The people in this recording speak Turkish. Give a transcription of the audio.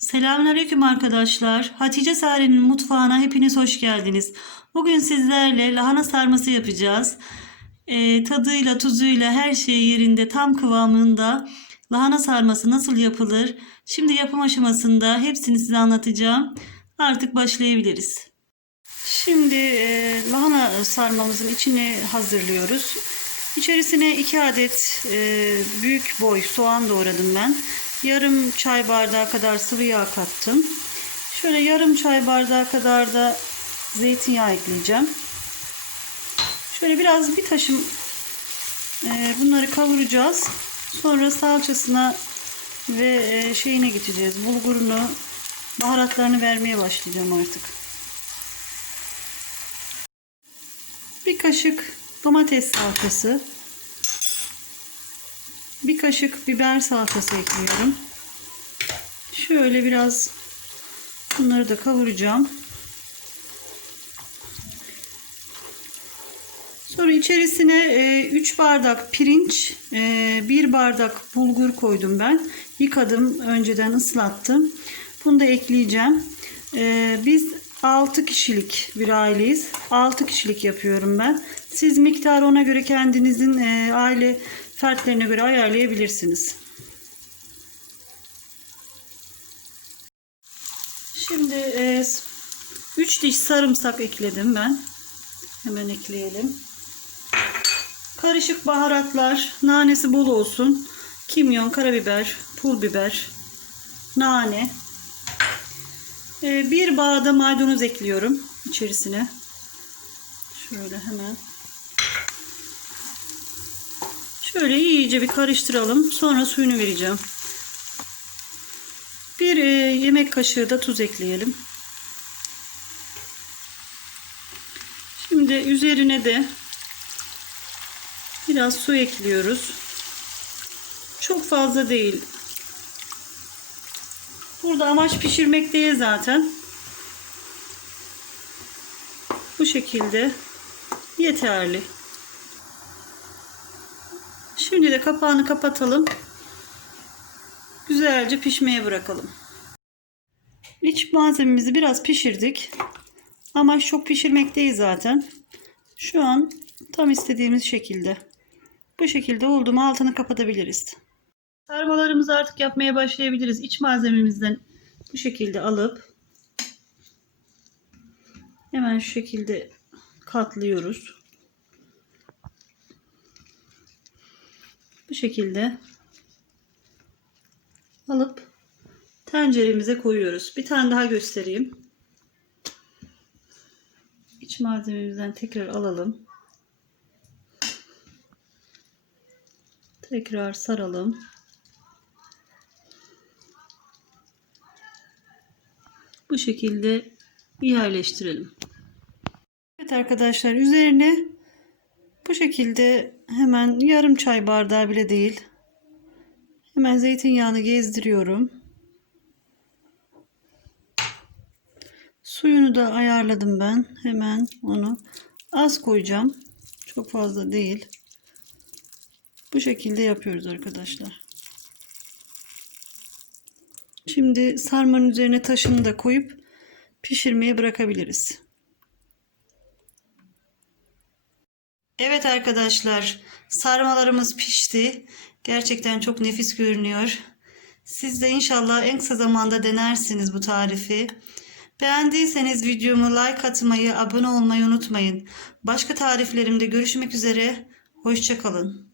Selamünaleyküm arkadaşlar. Hatice Sare'nin mutfağına hepiniz hoş geldiniz. Bugün sizlerle lahana sarması yapacağız. Ee, tadıyla, tuzuyla her şey yerinde, tam kıvamında lahana sarması nasıl yapılır? Şimdi yapım aşamasında hepsini size anlatacağım. Artık başlayabiliriz. Şimdi e, lahana sarmamızın içini hazırlıyoruz. İçerisine 2 adet e, büyük boy soğan doğradım ben. Yarım çay bardağı kadar sıvı yağ kattım. Şöyle yarım çay bardağı kadar da zeytinyağı ekleyeceğim. Şöyle biraz bir taşım e, bunları kavuracağız. Sonra salçasına ve e, şeyine gideceğiz. Bulgurunu, baharatlarını vermeye başlayacağım artık. Bir kaşık domates salçası. Bir kaşık biber salçası ekliyorum. Şöyle biraz bunları da kavuracağım. Sonra içerisine 3 bardak pirinç, 1 bardak bulgur koydum ben. Yıkadım, önceden ıslattım. Bunu da ekleyeceğim. E, Biz 6 kişilik bir aileyiz. 6 kişilik yapıyorum ben. Siz miktarı ona göre kendinizin e, aile fertlerine göre ayarlayabilirsiniz. Şimdi 3 diş sarımsak ekledim ben. Hemen ekleyelim. Karışık baharatlar, nanesi bol olsun. Kimyon, karabiber, pul biber, nane. Ee, bir bağda maydanoz ekliyorum içerisine. Şöyle hemen. Şöyle iyice bir karıştıralım. Sonra suyunu vereceğim. Bir e, yemek kaşığı da tuz ekleyelim. Şimdi üzerine de biraz su ekliyoruz. Çok fazla değil. Burada amaç pişirmek değil zaten. Bu şekilde yeterli. Şimdi de kapağını kapatalım. Güzelce pişmeye bırakalım. İç malzememizi biraz pişirdik. Amaç çok pişirmek değil zaten. Şu an tam istediğimiz şekilde. Bu şekilde oldu mu altını kapatabiliriz. Sarmalarımızı artık yapmaya başlayabiliriz. İç malzememizden bu şekilde alıp hemen şu şekilde katlıyoruz. Bu şekilde alıp tenceremize koyuyoruz. Bir tane daha göstereyim. İç malzememizden tekrar alalım. Tekrar saralım. Bu şekilde yerleştirelim. Evet arkadaşlar üzerine bu şekilde hemen yarım çay bardağı bile değil. Hemen zeytinyağını gezdiriyorum. Suyunu da ayarladım ben. Hemen onu az koyacağım. Çok fazla değil. Bu şekilde yapıyoruz arkadaşlar. Şimdi sarmanın üzerine taşını da koyup pişirmeye bırakabiliriz. Evet arkadaşlar sarmalarımız pişti. Gerçekten çok nefis görünüyor. Siz de inşallah en kısa zamanda denersiniz bu tarifi. Beğendiyseniz videomu like atmayı, abone olmayı unutmayın. Başka tariflerimde görüşmek üzere. Hoşçakalın.